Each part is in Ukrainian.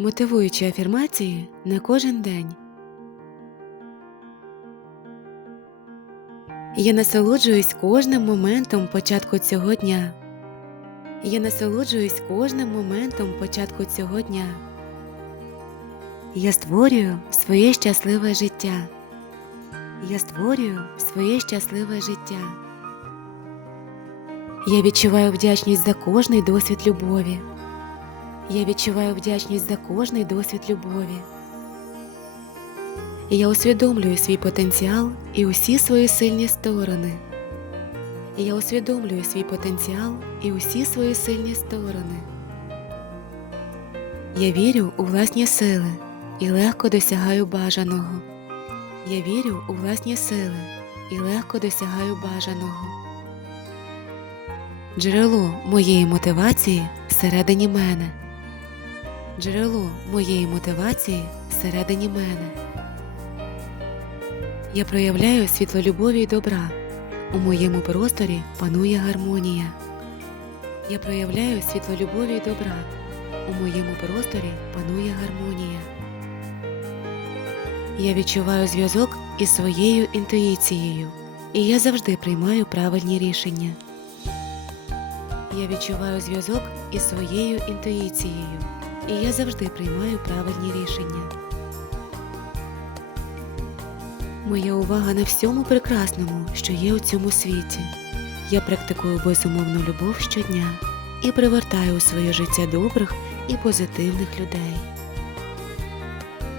Мотивуючі афірмації на кожен день. Я насолоджуюсь кожним моментом початку цього дня. Я насолоджуюсь кожним моментом початку цього дня. Я створюю своє щасливе життя. Я створюю своє щасливе життя. Я відчуваю вдячність за кожний досвід любові. Я відчуваю вдячність за кожний досвід любові. Я усвідомлюю свій потенціал і усі свої сильні сторони. Я усвідомлюю свій потенціал і усі свої сильні сторони. Я вірю у власні сили і легко досягаю бажаного. Я вірю у власні сили і легко досягаю бажаного. Джерело моєї мотивації всередині мене. Джерело моєї мотивації всередині мене. Я проявляю світло любові і добра. У моєму просторі панує гармонія. Я проявляю світло любові і добра. У моєму просторі панує гармонія. Я відчуваю зв'язок із своєю інтуїцією, і я завжди приймаю правильні рішення. Я відчуваю зв'язок із своєю інтуїцією, і я завжди приймаю правильні рішення. Моя увага на всьому прекрасному, що є у цьому світі. Я практикую безумовну любов щодня і привертаю у своє життя добрих і позитивних людей.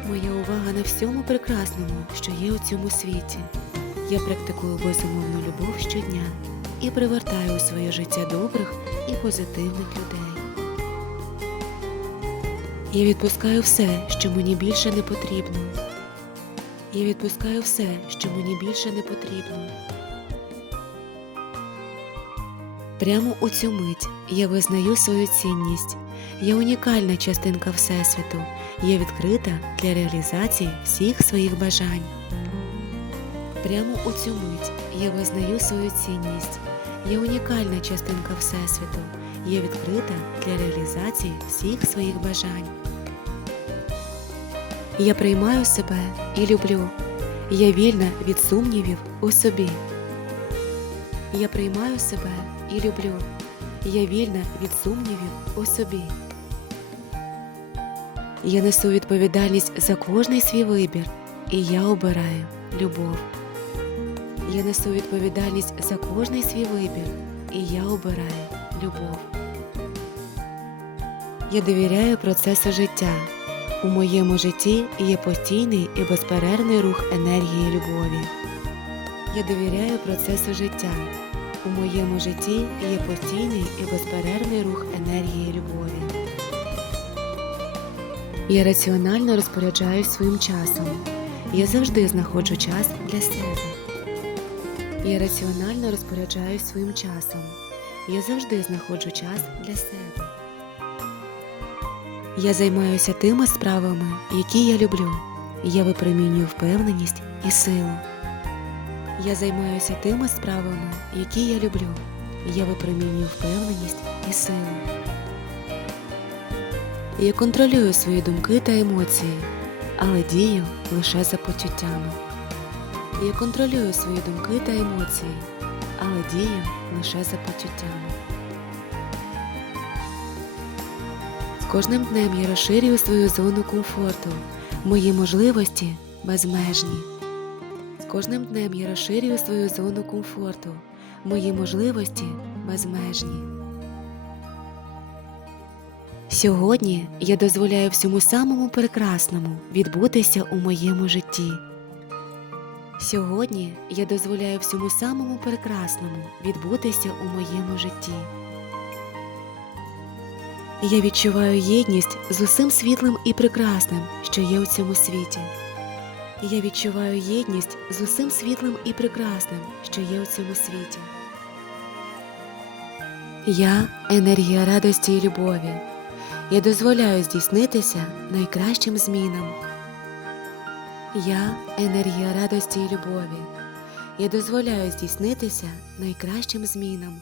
Моя увага на всьому прекрасному, що є у цьому світі. Я практикую безумовну любов щодня і привертаю у своє життя добрих і позитивних людей. Я відпускаю все, що мені більше не потрібно. Я відпускаю все, що мені більше не потрібно. Прямо у цю мить я визнаю свою цінність. Я унікальна частинка Всесвіту. Я відкрита для реалізації всіх своїх бажань. Прямо у цю мить я визнаю свою цінність. Я унікальна частинка Всесвіту. Я відкрита для реалізації всіх своїх бажань. Я приймаю себе і люблю. Я вільна від сумнівів у собі. Я приймаю себе і люблю. Я вільна від сумнівів у собі. Я несу відповідальність за кожний свій вибір, і я обираю любов. Я несу відповідальність за кожний свій вибір, і я обираю любов. Я довіряю процесу життя. У моєму житті є постійний і безперервний рух енергії любові. Я довіряю процесу життя. У моєму житті є постійний і безперервний рух енергії любові. Я раціонально розпоряджаюсь своїм часом. Я завжди знаходжу час для себе. Я раціонально розпоряджаюсь своїм часом. Я завжди знаходжу час для себе. Я займаюся тими справами, які я люблю. Я випромінюю впевненість і силу. Я займаюся тими справами, які я люблю. Я випромінюю впевненість і силу. Я контролюю свої думки та емоції, але дію лише за почуттями. Я контролюю свої думки та емоції, але дію лише за почуттями. Кожним днем я розширюю свою зону комфорту. Мої можливості безмежні. З кожним днем я розширюю свою зону комфорту. Мої можливості безмежні. Сьогодні я дозволяю всьому самому прекрасному відбутися у моєму житті. Сьогодні я дозволяю всьому самому прекрасному відбутися у моєму житті. Я відчуваю єдність з усім світлим і прекрасним, що є у цьому світі. Я відчуваю єдність з усім світлим і прекрасним, що є у цьому світі. Я енергія радості і любові. Я дозволяю здійснитися найкращим змінам. Я енергія радості і любові. Я дозволяю здійснитися найкращим змінам.